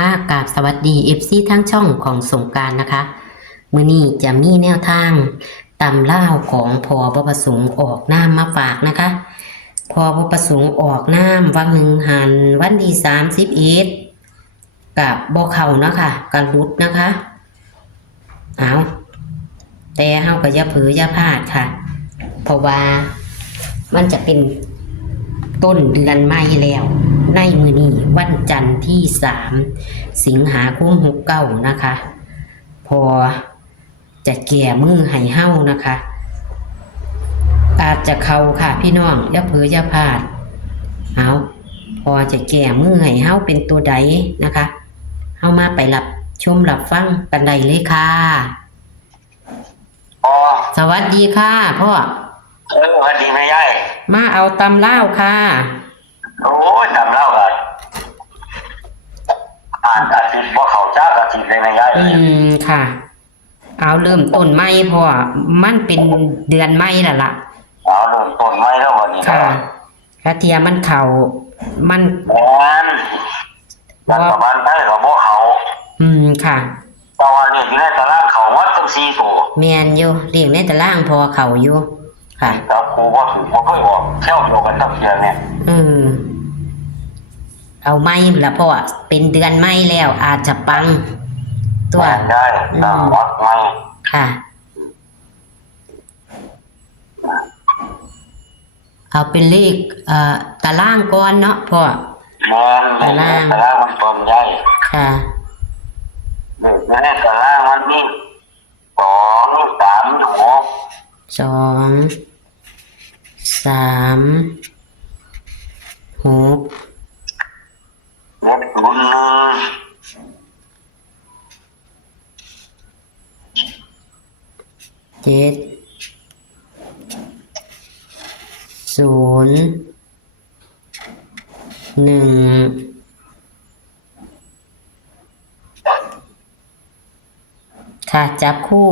ค่ะกราบสวัสดีFCทั้งช่องของสงกรานต์นะคะมื้อนี้จะมีแนวทางตำล่าวของพอบ่ประสงค์ออกนามมาฝากนะคะพอบ่ประสงค์ออกนามวันหนึ่งหันวันที่31กับบ่เข้าเนาะค่ะก็หลุดนะคะเอาแต่เฮาก็อย่าเผลออย่าพลาดค่ะเพราะว่ามันจะเป็นต้นเดือนใหม่แล้วในมื้อนี้วันจันทร์ที่3สิงหาคม69นะคะพอจะแก่มือให้เฮานะคะอาจจะเข้าค่ะพี่น้องอย่าเผลออย่าพลาดเอาพอจะแก่มือให้เฮาเป็นตัวใดนะคะเฮามาไปรับชมรับฟังกันได้เลยค่ะสวัสดีค่ะพ่อสวัสดีแม่ยายมาเอาตำล่าวค่ะโอ้ยตำเล่ากันอาทิตย์พอเขาจ้าอาทิตย์เลยแม่ยายค่ะเอาเริ่มต้นไม่พ่อมันเป็นเดือนไม่แล้วล่ะเอาเริ่มต้นไม่แล้ววันนี้ค่ะกระเทียมมันเข่ามันรัฐบาลได้กับพวกเขาค่ะตอนนี้อยู่ในตารางเขาวัดตั้ง4 ตัวแมนอยู่เรียงในตารางพอเข่าอยู่ค่ะครับครูว่าถือว่าค่อยออกเที่ยวเดียวกันทั้งเดือนเนี่ยเอาไม่ละพ่อเป็นเดือนไม่แล้วอาจจะปังตัวได้วัดไม่ค่ะเอาเป็นเลขตารางก่อนเนาะพ่อตารางมันต้นใหญ่ค่ะเด็กในตารางมันมี2 3 6 2 3 6เด็กรุ่นหนึ่ง7 0 1ค่ะจับคู่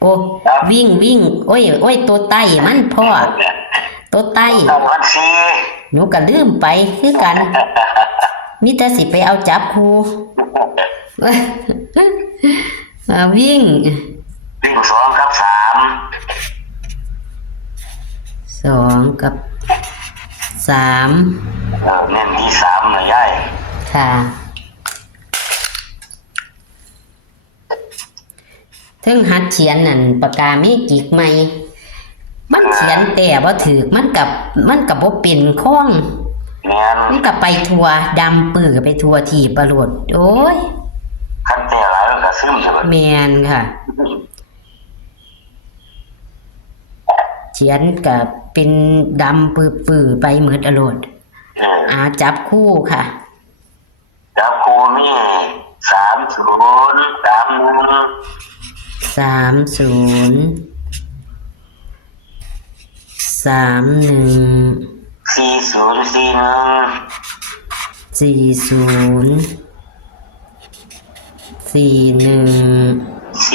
โอ้วิ่งโอ้ยตัวไต้มันพ่อตัวไต้หนูก็ลืมไปคือกันมิแต่สิไปเอาจับคู่วิ่ง2 กับ 3 2 กับ 3เนี่ยมี3นะยายค่ะถึงหัดเขียนนั่นปากกามีกิกใหม่มันเขียนแต่ว่าถือมันกับบ่เป็นข้องมันกับไปทัวดำปื้อไปทัวทีประหลดโอ้ยคันแต่หลายก็ซึมใช่แมนค่ะเขียนกับเป็นดำปื้อไปเหมือนอรดจับคู่ค่ะจับคู่นี่30 31 40 41 46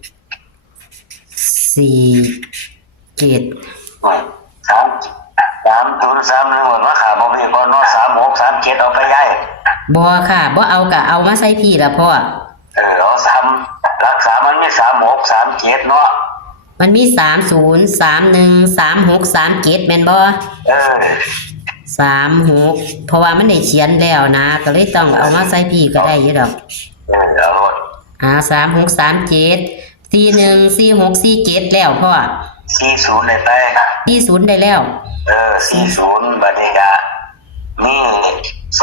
47 3031หมดว่าขาบ่มีบ่เนาะ36 37เอาไปย้ายบ่ค่ะบ่เอาก็เอามาใส่พี่ละพ่อเอา3รักษามันมี36 37เนาะมันมี30 31 36 37แม่นบ่36เพราะว่ามันได้เขียนแล้วนะก็เลยต้องเอามาใส่พี่ก็ได้อยู่ดอก36 37 41 46 47แล้วพ่อ40ได้ไป40ได้แล้ว40บัดนี้ก็มี26 27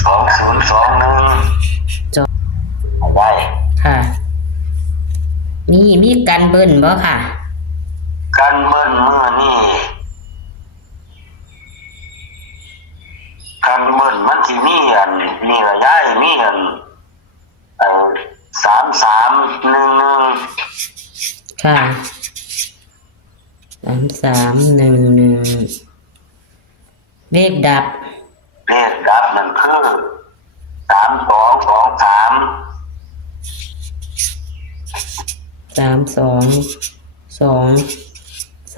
2021ได้ค่ะมีกันเบิ้ลบ่ค่ะกันเบิ้ลมื้อนี้กันเบิ้ลมันสิมีอันนี่ละยายมีอัน3311ค่ะ3311เลขดับมันคือ3223 3223 3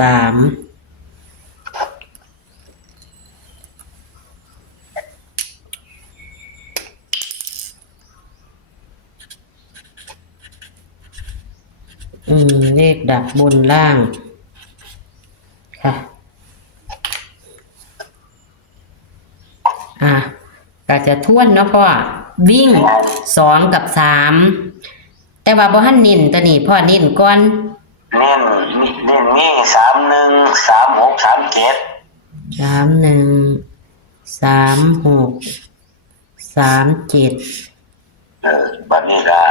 เลขดับบนล่างค่ะก็จะทวนเนาะพ่อวิ่ง2กับ3แต่ว่าบ่ทันเน้นตัวนี้พ่อเน้นก่อนเน้นนี่31 36 37 บัดนี้ก็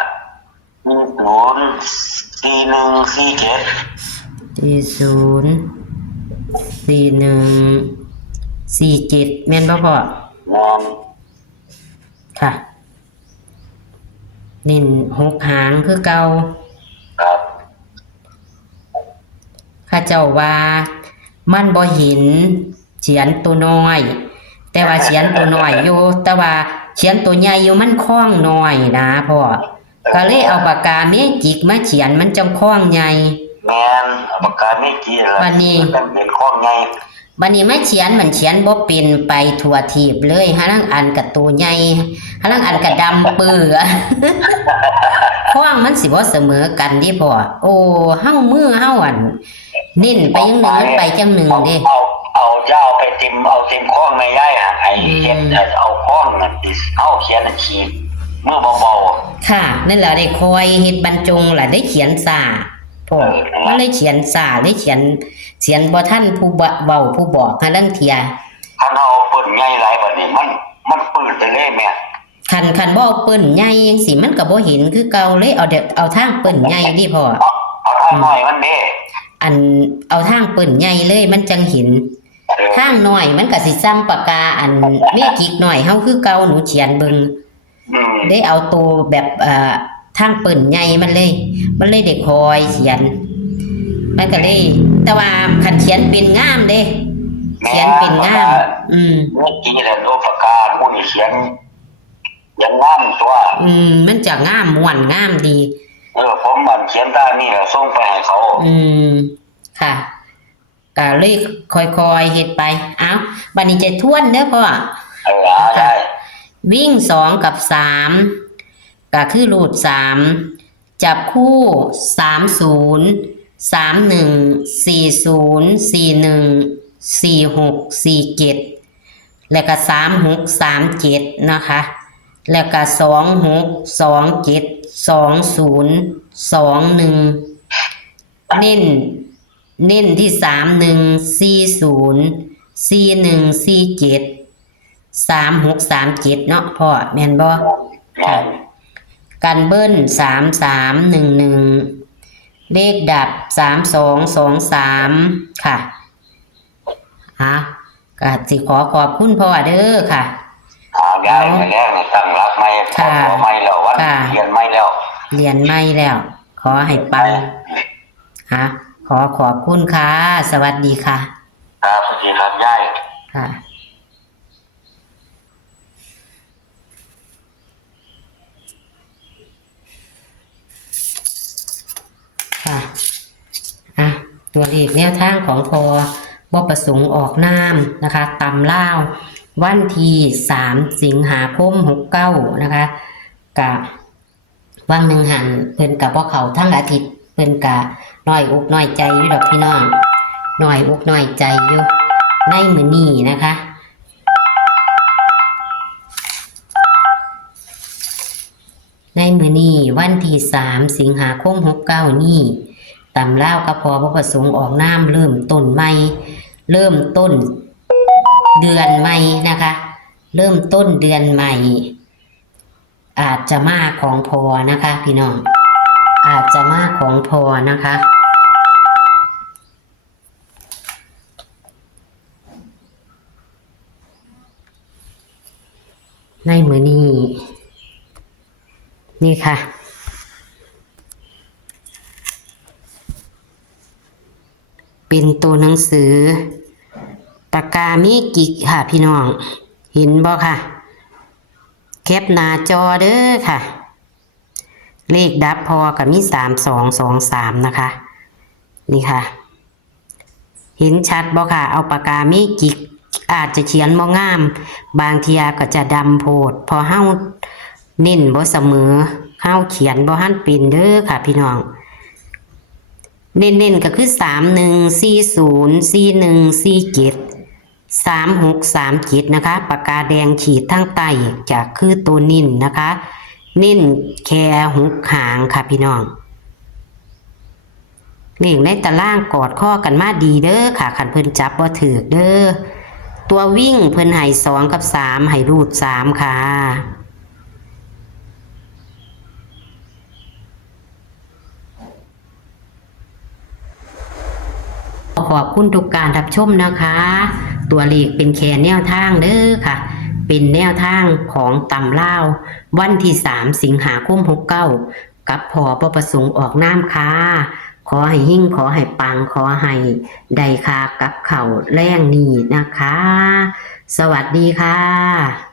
404147แม่นบ่พ่อค่ะเน้น6หางคือเก่าครับข้าเจ้าว่ามันบ่เห็นเขียนตัวน้อยแต่ว่าเขียนตัวน้อยอยู่แต่ว่าเขียนตัวใหญ่อยู่มันคล้องน้อยนะพ่อก็เลยเอาปากกาเมจิกมาเขียนมันจังคล้องใหญ่แม่นปากกาเมจิกบัดนี้เป็นคล้องใหญ่บัดนี้มาเขียนมันเขียนบ่เป็นไปทั่วทีบเลยหาลางอันก็ตัวใหญ่หาลางอันก็ดำปื้อคล้องมันสิบ่เสมอกันดิพ่อโอ้เฮามือเฮาอันเน้นไปจังหนึ่งไปจังหนึ่งเด้เอายาวไปติมคล้องในย่ายไอ้เขียนเอาคล้องนั่นเอาเขียนขีดมือเบาๆค่ะนั่นแหละได้คอยเฮ็ดบรรจงล่ะได้เขียนซ่าพ่อมันเลยเขียนซ่าได้เขียนบ่ทันผู้เว้าผู้บอกหาลังเที่ยคันเอาเปิ้นใหญ่หลายบัดนี้มันปื้นไปเลยแม่คันบ่เอาเปิ้นใหญ่จังซี่มันก็บ่เห็นคือเก่าเลยเอาทางเปิ้นใหญ่ดิพ่อเอาทางน้อยมันเด้เอาทางเปิ้นใหญ่เลยมันจังเห็นทางน้อยมันก็สิซ้ำปากกาเมจิกน้อยเฮาคือเก่าหนูเขียนเบิ่งได้เอาตัวแบบทางเปิ้นใหญ่มันเลยได้คอยเขียนมันก็เลยแต่ว่าคันเขียนเป็นงามเด้เขียนเป็นงามเมื่อกี้แล้วโลปากกาผู้นี่เขียนยังงามตัวมันจะงามม่วนงามดีผมมันเขียนได้นี่ส่งไปให้เขาค่ะก็เลยค่อยๆเฮ็ดไปบัดนี้จะทวนเด้อพ่อได้วิ่ง2กับ3ก็คือรูด3จับคู่30 31 40 41 46 47แล้วก็36 37นะคะแล้วก็26 27 20 21เน้นที่31 40 41 47 36 37เนาะพ่อแม่นบ่ค่ะกันเบิ้ล3311เลขดับ3223ค่ะก็สิขอบคุณพ่อเด้อค่ะได้แล้วตั้งรักไม่ขอไม่แล้ววันเรียนไม่แล้วขอให้ปังขอบคุณค่ะสวัสดีค่ะครับสวัสดีครับย่ายค่ะตัวเลขแนวทางของพบ่ประสงค์ออกนามนะคะตำล่าววันที่3 สิงหาคม 69นะคะกะวังหนึ่งหันเพิ่นกับพ่อเขาทั้งอาทิตย์เพิ่นกะน้อยอกน้อยใจอยู่ดอกพี่น้องน้อยอกน้อยใจอยู่ในมื้อนี้นะคะในมื้อนี้วันที่3 สิงหาคม 69นี้ตำล่าวกับพอประสงค์ออกนามเริ่มต้นใหม่เริ่มต้นเดือนใหม่นะคะเริ่มต้นเดือนใหม่อาจจะมาของพอนะคะพี่น้องอาจจะมาของพอนะคะในมื้อนี้นี่ค่ะเป็นตัวหนังสือปากกาเมจิกค่ะพี่น้องเห็นบ่ค่ะแคปหน้าจอเด้อค่ะเลขดับพอกับมี3223นะคะนี่ค่ะ เห็นชัดบ่ค่ะเอาปากกาเมจิกอาจจะเขียนบ่งามบางเทียก็จะดำโพดพอเฮาเน้นบ่เสมอเฮาเขียนบ่ทันเป็นเด้อค่ะพี่น้องเน้นๆก็คือ3141473637นะคะปากกาแดงขีดทั้งใต้จะคือตัวนิ่นนะคะเน้นแค่6หางค่ะพี่น้องเลขในตารางกอดข้อกันมาดีเด้อค่ะคันเพิ่นจับบ่ถูกเด้อตัววิ่งเพิ่นให้2กับ3ให้รูด3ค่ะขอบคุณทุกการรับชมนะคะ ตัวเลขเป็นแค่แนวทางเด้อค่ะ เป็นแนวทางของตำลาววันที่3 สิงหาคม 69กับพอประสงค์ออกนามค่ะขอให้หิ่งขอให้ปังขอให้ได้ค่ากับเข่าแรงนี้นะคะ สวัสดีค่ะ